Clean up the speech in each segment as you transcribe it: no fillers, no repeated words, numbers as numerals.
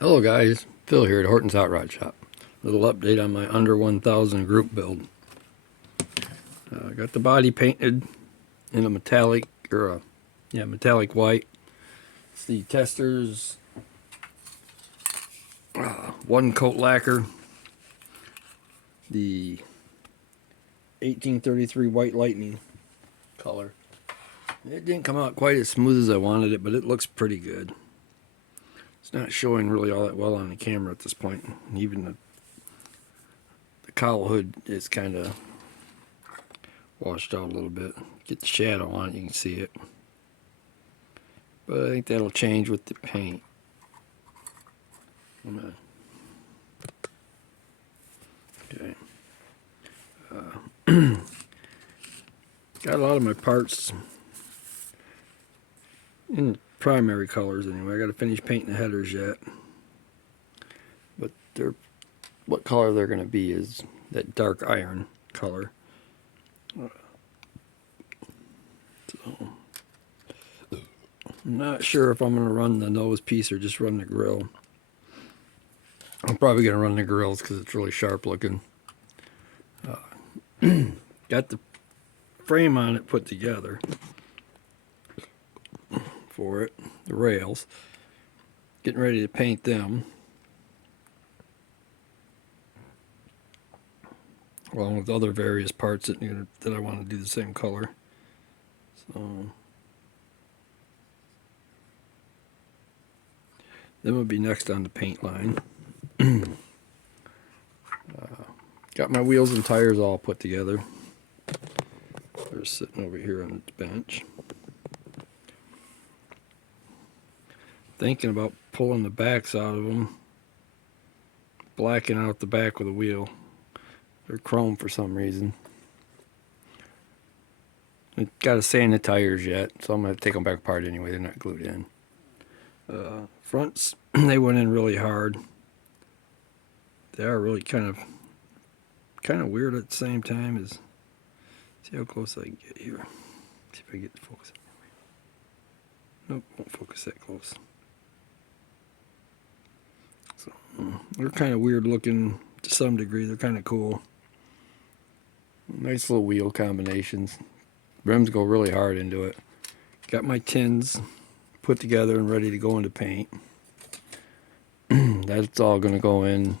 Hello guys, Phil here at Horton's Hot Rod Shop. Little update on my under 1000 group build. Got the body painted in a metallic metallic white. It's the Testors one coat lacquer, the 1833 White Lightning color. It didn't come out quite as smooth as I wanted it, but it looks pretty good. It's not showing really all that well on the camera at this point. Even the cowl hood is kind of washed out a little bit. Get the shadow on it, you can see it. But I think that'll change with the paint. Okay. Got a lot of my parts in primary colors anyway. I got to finish painting the headers yet. But what color they're going to be is that dark iron color. So I'm not sure if I'm going to run the nose piece or just run the grill. I'm probably going to run the grills because it's really sharp looking. Got the frame on it put together for it, the rails. Getting ready to paint them, along with other various parts that I want to do the same color. So then we'll be next on the paint line. Got my wheels and tires all put together. They're sitting over here on the bench. Thinking about pulling the backs out of them, blacking out the back with a wheel. They're chrome for some reason. I gotta sand the tires yet, so I'm gonna take them back apart anyway. They're not glued in. Fronts, they went in really hard. They are really kind of weird at the same time. See how close I can get here. See if I get the focus. Nope, won't focus that close. So they're kind of weird looking to some degree. They're kind of cool. Nice little wheel combinations. Rims go really hard into it. Got my tins put together and ready to go into paint. That's all going to go in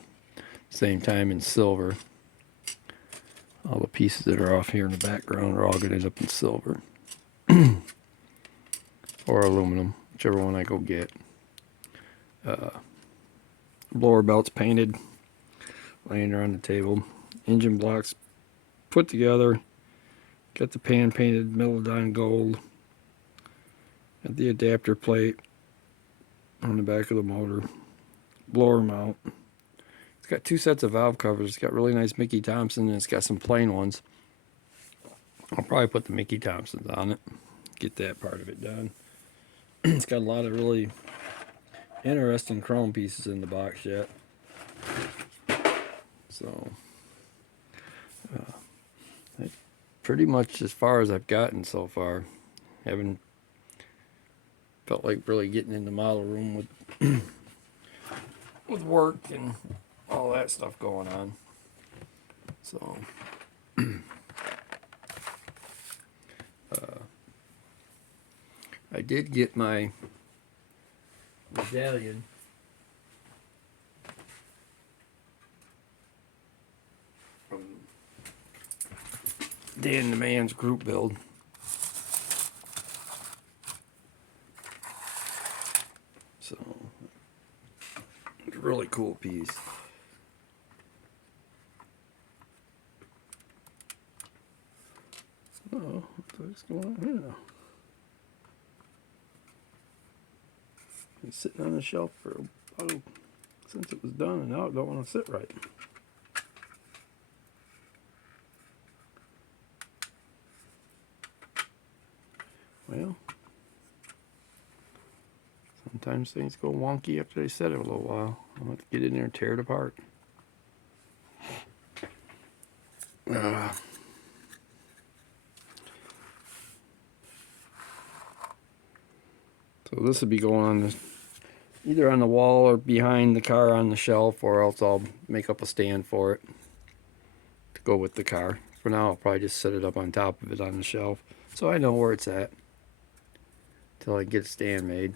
same time in silver. All the pieces that are off here in the background are all going to end up in silver. Or aluminum, whichever one I go get. Blower belts painted, laying there on the table. Engine blocks put together. Got the pan painted Melodyne gold. Got the adapter plate on the back of the motor. Blower mount. It's got two sets of valve covers. It's got really nice Mickey Thompson, and it's got some plain ones. I'll probably put the Mickey Thompsons on it. Get that part of it done. It's got a lot of really interesting chrome pieces in the box yet. So that's pretty much as far as I've gotten so far. Haven't felt like really getting in the model room with with work and all that stuff going on. So I did get my medallion from Dan the Man's group build. So it's a really cool piece. Oh, what's going on here now? It's sitting on the shelf for since it was done, and now it don't want to sit right. Well, sometimes things go wonky after they set it a little while. I'll have to get in there and tear it apart. So this will be going on either on the wall or behind the car on the shelf, or else I'll make up a stand for it to go with the car. For now, I'll probably just set it up on top of it on the shelf, so I know where it's at till I get a stand made.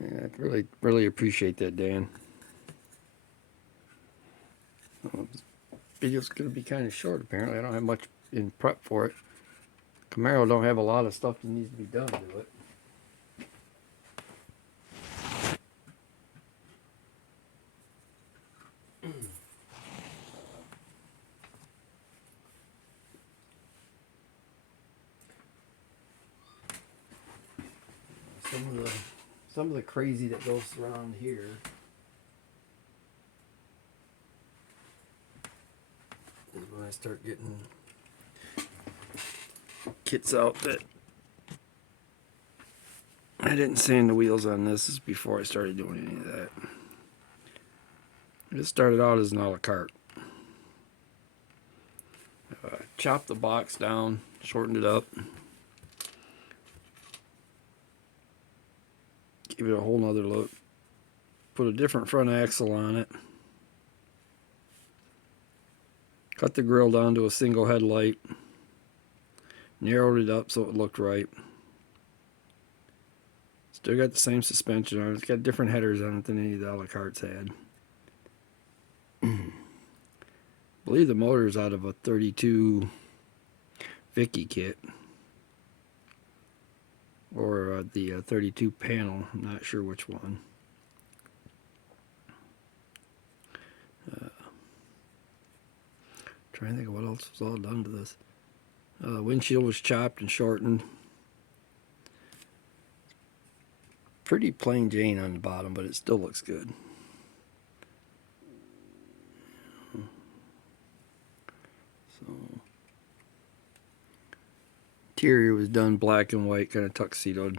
Yeah, I really appreciate that, Dan. This video's going to be kind of short, apparently. I don't have much in prep for it. Camaro don't have a lot of stuff that needs to be done to it. Some of the crazy that goes around here is when I start getting kits out that I didn't sand the wheels on. This is before I started doing any of that. It started out as an a la carte. Chopped the box down, shortened it up, gave it a whole nother look, put a different front axle on it, cut the grill down to a single headlight, narrowed it up so it looked right. Still got the same suspension on it. It's got different headers on it than any of the a la cartes had. I believe the motor is out of a 32 Vicky kit, or the 32 panel. I'm not sure which one. Trying to think of what else was all done to this. Windshield was chopped and shortened. Pretty plain Jane on the bottom, but it still looks good. So, interior was done black and white, kind of tuxedoed.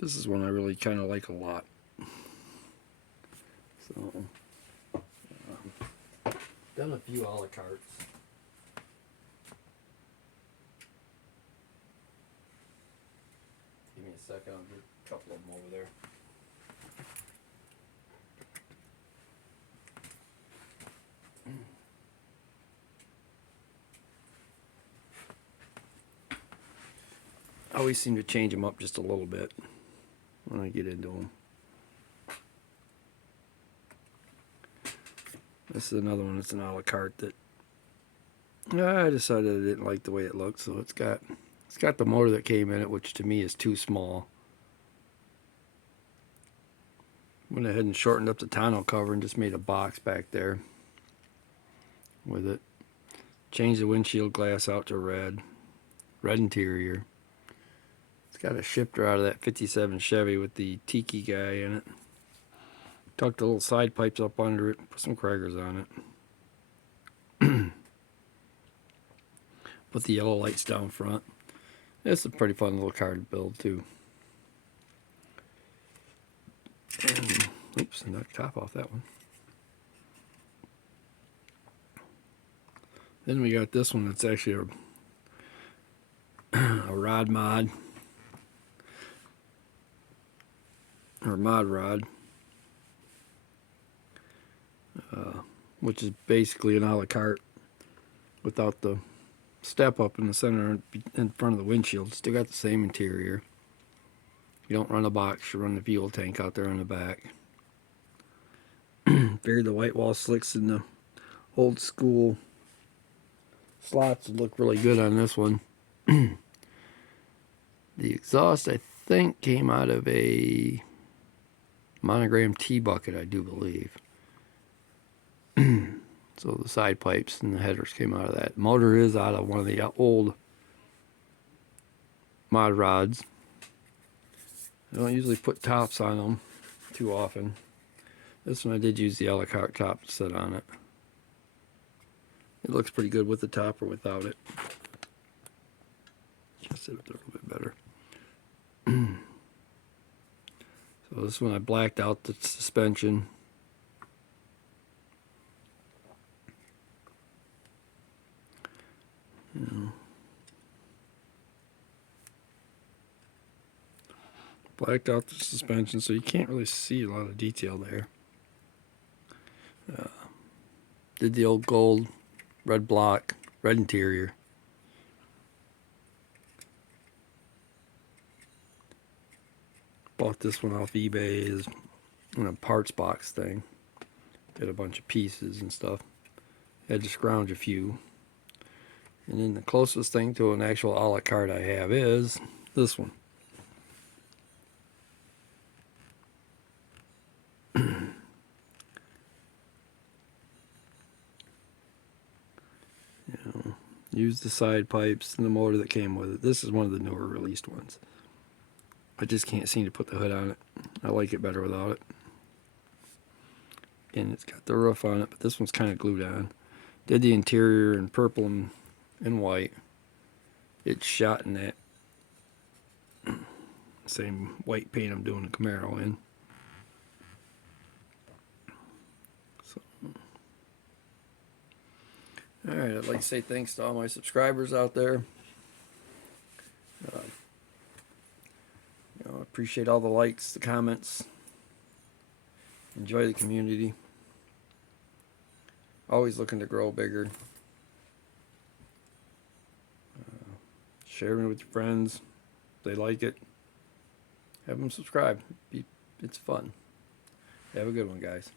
This is one I really kind of like a lot. So, done a few a la cartes. Give me a second, I'll get a couple of them over there. I always seem to change them up just a little bit when I get into them. This is another one that's an a la carte that I decided I didn't like the way it looked, so it's got the motor that came in it, which to me is too small. Went ahead and shortened up the tonneau cover and just made a box back there with it. Changed the windshield glass out to red interior. It's got a shifter out of that 57 Chevy with the Tiki guy in it. Tucked the little side pipes up under it, put some crackers on it. Put the yellow lights down front. It's a pretty fun little car to build too. And, oops, I knocked the top off that one. Then we got this one that's actually a rod mod, or mod rod, which is basically an a la carte without the step up in the center in front of the windshield. Still got the same interior. You don't run a box, you run the fuel tank out there on the back. Figured the white wall slicks in the old school slots would look really good on this one. The exhaust, I think, came out of a monogram T-bucket, I do believe. So the side pipes and the headers came out of that. Motor is out of one of the old mod rods. I don't usually put tops on them too often. This one I did use the a la carte top to set on it. It looks pretty good with the top or without it. Just sit up there a little bit better. So this one I blacked out the suspension. You know. Blacked out the suspension, so you can't really see a lot of detail there. Did the old gold, red block, red interior. Bought this one off eBay as in a parts box thing. Had a bunch of pieces and stuff. Had to scrounge a few. And then the closest thing to an actual a la carte I have is this one. Use the side pipes and the motor that came with it. This is one of the newer released ones. I just can't seem to put the hood on it. I like it better without it. And it's got the roof on it, but this one's kind of glued on. Did the interior in purple and white. It's shot in that same white paint I'm doing the Camaro in. So, alright, I'd like to say thanks to all my subscribers out there. I appreciate all the likes, the comments. Enjoy the community. Always looking to grow bigger. Sharing it with your friends. If they like it, have them subscribe. It's fun. Have a good one, guys.